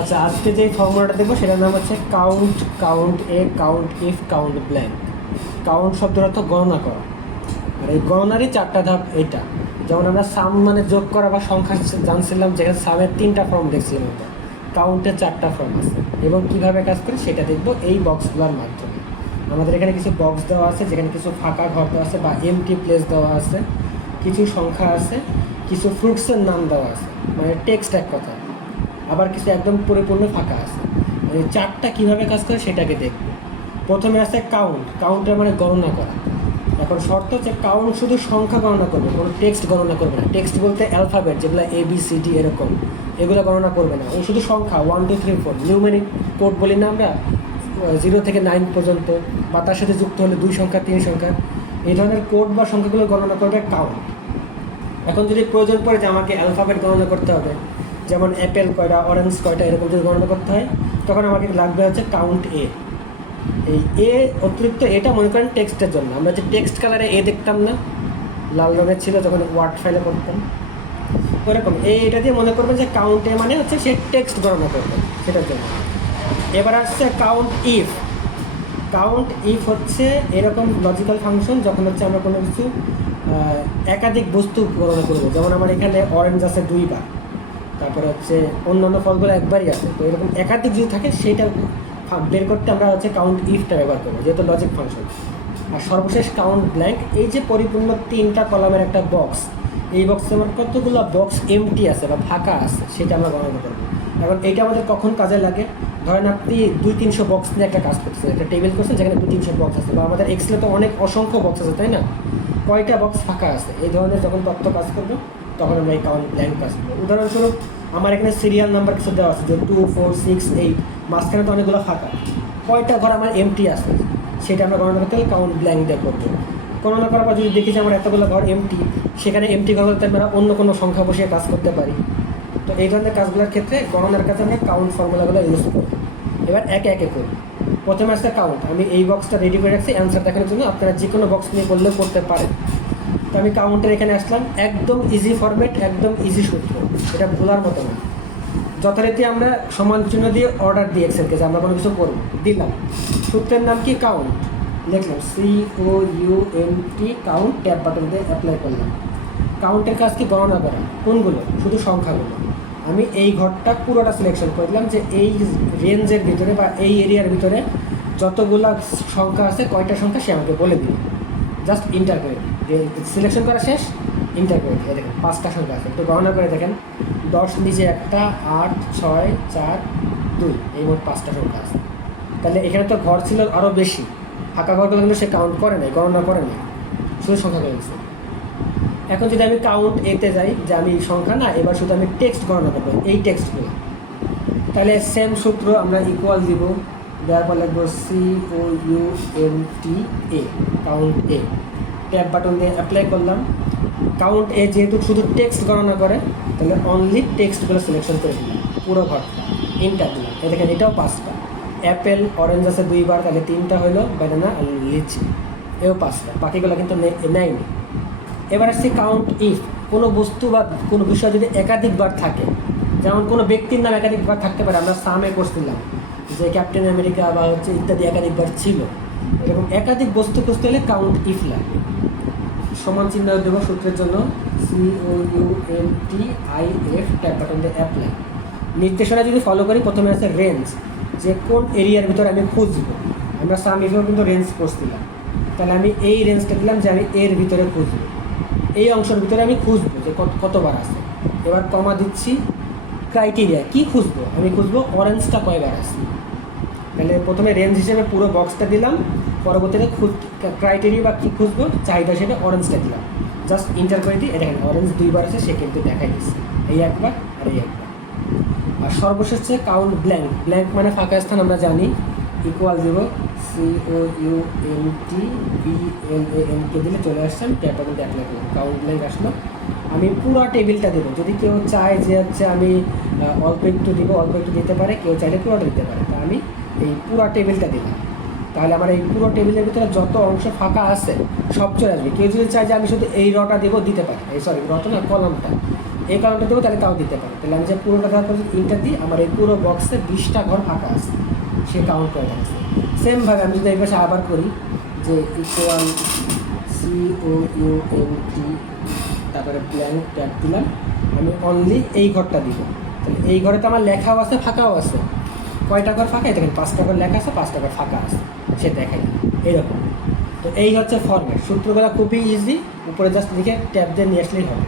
আচ্ছা, আজকে যে ফর্মুলাটা দেখবো সেটার নাম হচ্ছে count count A count if count blank. Count শব্দের অর্থ গণনা করা, আর এই গণনারই চারটা ধাপ এইটা। যেমন আমরা সাম মানে যোগ করা বা সংখ্যা জানছিলাম, যেখানে সামের তিনটা ফর্ম দেখছিলাম, আমরা কাউন্টের চারটা ফর্ম আছে এবং কিভাবে কাজ করে সেটা দেখবো এই বক্সগুলোর মাধ্যমে। আমাদের এখানে কিছু বক্স দেওয়া আছে, যেখানে কিছু ফাঁকা ঘর দেওয়া আছে বা এমটি প্লেস দেওয়া আছে, কিছু সংখ্যা আছে, কিছু ফ্রুটসের নাম দেওয়া আছে, মানে টেক্সট এক কথা। আবার কিছু একদম পরিপূর্ণ ফাঁকা আছে। এই চারটা কীভাবে কাজ করে সেটাকে দেখব। প্রথমে আছে কাউন্ট। কাউন্টের মানে গণনা করা। এখন শর্ত হচ্ছে কাউন্ট শুধু সংখ্যা গণনা করবে, কোনো টেক্সট গণনা করবে না। টেক্সট বলতে অ্যালফাবেট, যেগুলো ABCD এরকম, এগুলো গণনা করবে না। ও শুধু সংখ্যা 1 2 3 4 নিউমেরিক কোড বলি না আমরা, 0 থেকে 9 পর্যন্ত, বা তার সাথে যুক্ত হলে 2 সংখ্যা 3 সংখ্যা, এই ধরনের কোড বা সংখ্যাগুলো গণনা করবে কাউন্ট। এখন যদি প্রয়োজন পড়ে যে আমাকে অ্যালফাবেট গণনা করতে হবে, যেমন অ্যাপেল কয়টা, অরেঞ্জ কয়টা, এরকম যদি গণনা করতে হয়, তখন আমাকে লাগবে হচ্ছে কাউন্ট এ। এই এ অতিরিক্ত এটা মনে করেন টেক্সটের জন্য। আমরা যে টেক্সট কালারে এ দেখতাম না, লাল রঙের ছিল যখন ওয়ার্ড ফাইলে করতাম, ওরকম এটা দিয়ে মনে করবেন যে কাউন্ট এ মানে হচ্ছে সে টেক্সট গণনা করবে, সেটার জন্য। এবার আসছে কাউন্ট ইফ। কাউন্ট ইফ হচ্ছে এরকম লজিক্যাল ফাংশন যখন হচ্ছে আমরা কোনো কিছু একাধিক বস্তু গণনা করবো। যেমন আমার এখানে অরেঞ্জ আছে 2বার, তারপরে হচ্ছে অন্যান্য ফলগুলো একবারই আছে, তো এরকম একাধিক যদি থাকে সেইটা বের করতে আমরা হচ্ছে কাউন্ট ইফটা ব্যবহার করবো, যেহেতু লজিক ফাংশন। আর সর্বশেষ কাউন্ট ব্ল্যাঙ্ক, এই যে পরিপূর্ণ 3টা কলামের একটা বক্স, এই বক্সে আমার কতগুলো বক্স এমটি আছে বা ফাঁকা আছে সেটা আমরা গণনা করবো। এখন এইটা আমাদের কখন কাজে লাগে? ধরেন আপনি 200-300 বক্স নিয়ে একটা কাজ করছেন, একটা টেবিল করছেন যেখানে 200-300 বক্স আছে, বা আমাদের এক্সেলে তো অনেক অসংখ্য বক্স আছে, তাই না? কয়টা বক্স ফাঁকা আছে, এই ধরনের যখন তথ্য কাজ করবো তখন আমরা এই কাউন্ট ব্ল্যাঙ্ক কাজ করবো। উদাহরণস্বরূপ আমার এখানে সিরিয়াল নাম্বার কিছু দেওয়া আছে, যে 2 4 6 8, মাঝখানে তো অনেকগুলো ফাঁকা, কয়টা ঘর আমার এমটি আছে সেটা আমরা গণনা করতে হলে কাউন্ট ব্ল্যাঙ্ক দিয়ে করবো। গণনা করার পর যদি দেখি যে আমার এতগুলো ঘর এমটি, সেখানে এমটি ঘর বলতে আমরা অন্য কোনো সংখ্যা বসিয়ে কাজ করতে পারি। তো এই ধরনের কাজগুলোর ক্ষেত্রে গণনার কাছে আমরা কাউন্ট ফর্মুলাগুলো ইউজ করি। এবার একে একে করি। প্রথমে আসছে কাউন্ট। আমি এই বক্সটা রেডি করে রাখছি অ্যান্সার দেখানোর জন্য, আপনারা যে কোনো বক্স নিয়ে করলেও করতে পারেন। তো আমি কাউন্টের এখানে আসলাম, একদম ইজি ফরম্যাট, একদম ইজি সূত্র, এটা ভোলার মতো না। যথারীতি আমরা সমান চিহ্ন দিয়ে অর্ডার দিই এক্সেলকে যে আমরা কোনো কিছু করবো, দিলাম। সূত্রের নাম কি? কাউন্ট। লিখলাম COUNT, কাউন্ট, ট্যাব বাটন দিয়ে অ্যাপ্লাই করলাম। কাউন্টের কাজ কি? গণনা করা। কোনগুলো? শুধু সংখ্যাগুলো। আমি এই ঘরটা পুরোটা সিলেকশন করে দিলাম যে এই রেঞ্জের ভিতরে বা এই এরিয়ার ভিতরে যতগুলা সংখ্যা আছে, কয়টা সংখ্যা সে আমাকে বলে দিল। জাস্ট ইন্টার করে দিই, সিলেকশন করা শেষ, ইন্টার করে দিই। দেখেন 5টা সংখ্যা আছে, একটু গণনা করে দেখেন। 10 নিচে একটা, 8 6 4 2, এই মোট 5টা সংখ্যা আছে। তাহলে এখানে তো ঘর ছিল আরও বেশি, ফাঁকা ঘরগুলো কিন্তু সে কাউন্ট করে নাই, গণনা করে নাই, শুধু সংখ্যা করে দিচ্ছে। এখন যদি আমি কাউন্ট এতে যাই, যে আমি সংখ্যা না, এবার শুধু আমি টেক্সট গণনা করবো, এই টেক্সটগুলো, তাহলে সেম সূত্র আমরা ইকুয়াল দিব, দেওয়ার পর লিখবো COUNT কাউন্ট এ, ট্যাব বাটন দিয়ে অ্যাপ্লাই করলাম। কাউন্ট এ যেহেতু শুধু টেক্সট গণনা করে, তাহলে অনলি টেক্সটগুলো সিলেকশন করে দিলাম, পুরো ঘরটা ইন্টার দিলাম। এ দেখেন এটাও 5টা। অ্যাপেল অরেঞ্জ আছে 2বার, তাহলে 3টা হলো, ব্যানানা আর লিচি, এও 5টা, বাকিগুলো কিন্তু নেয়নি। এবার আসছে কাউন্ট ইফ। কোনো বস্তু বা কোনো বিষয় যদি একাধিকবার থাকে, যেমন কোনো ব্যক্তির নাম একাধিকবার থাকতে পারে, আমরা সামে করছিলাম যে ক্যাপ্টেন আমেরিকা বা হচ্ছে ইত্যাদি একাধিকবার ছিল, এরকম একাধিক বস্তু খুঁজতে হলে কাউন্ট ইফ লাগবে। সমান চিহ্ন দেবো সূত্রের জন্য, COUNTIF, ট্যাব বাটন দিয়ে অ্যাপ্লাই। নির্দেশনা যদি ফলো করি, প্রথমে আছে রেঞ্জ, যে কোন এরিয়ার ভিতরে আমি খুঁজবো। আমরা সাম ইফেও কিন্তু রেঞ্জ করছিলাম, তাহলে আমি এই রেঞ্জটা দিলাম যে আমি এর ভিতরে খুঁজবো, এই অংশের ভিতরে আমি খুঁজবো যে কতবার আছে। এবার কমা দিচ্ছি। ক্রাইটেরিয়া কি খুঁজবো? আমি খুঁজবো অরেঞ্জটা কয়বার আছে। তাহলে প্রথমে রেঞ্জ হিসেবে পুরো বক্সটা দিলাম, পরবর্তীতে ক্রাইটেরিয়া বা কী খুঁজবো, চাহিদা হিসেবে অরেঞ্জটা দিলাম। জাস্ট ইন্টার করে দিই, এটা অরেঞ্জ 2বার আছে, সে কিন্তু দেখাই দিচ্ছে, এই একবার আর এই একবার। আর সর্বশেষ হচ্ছে কাউন্ট ব্ল্যাঙ্ক। ব্ল্যাঙ্ক মানে ফাঁকা স্থান, আমরা জানি। ইকুয়াল দিব COUNTBLANK দিলে চলে আসছেন, ট্যাবটা কিন্তু অ্যাপ্লাই করলাম, কাউন্ট ব্ল্যাঙ্ক আসলো। আমি পুরো টেবিলটা দেবো, যদি কেউ চায় যে হচ্ছে আমি অল্প একটু দিব, অল্প একটু দিতে পারে, কেউ চাইলে পুরোটা দিতে পারে। তা আমি এই পুরো টেবিলটা দিলাম, তাহলে আমার এই পুরো টেবিলের ভিতরে যত অংশ ফাঁকা আছে সব চলে আসবে। কেউ যদি চায় যে আমি শুধু এই রটা দেবো, দিতে পারে, এই সরি রটা না, কলামটা, এই কাউন্টটা দেবো, তাহলে তাও দিতে পারে। তাহলে আমি যে পুরোটা দেওয়ার পর ইন্টার দিই, আমার এই পুরো বক্সে 20টা ঘর ফাঁকা আছে, সে কাউন্ট করে আছে। সেমভাবে আমি যদি এই পাশে আবার করি যে ইকুয়াল COUNT তারপরে ব্ল্যাঙ্ক ট্যাগ দিলাম, আমি অনলি এই ঘরটা দিব। তাহলে এই ঘরে তো আমার লেখাও আছে ফাঁকাও আছে। কয়টা ঘর ফাঁকা? দেখেন 5টা ঘর লেখা আছে, 5টা ঘর ফাঁকা আছে, সে দেখাই এইরকম। তো এই হচ্ছে ফরম্যাট। সূত্রগুলো খুবই ইজি, উপরে জাস্ট লিখে ট্যাব দিয়ে নিয়ে আসলেই হবে।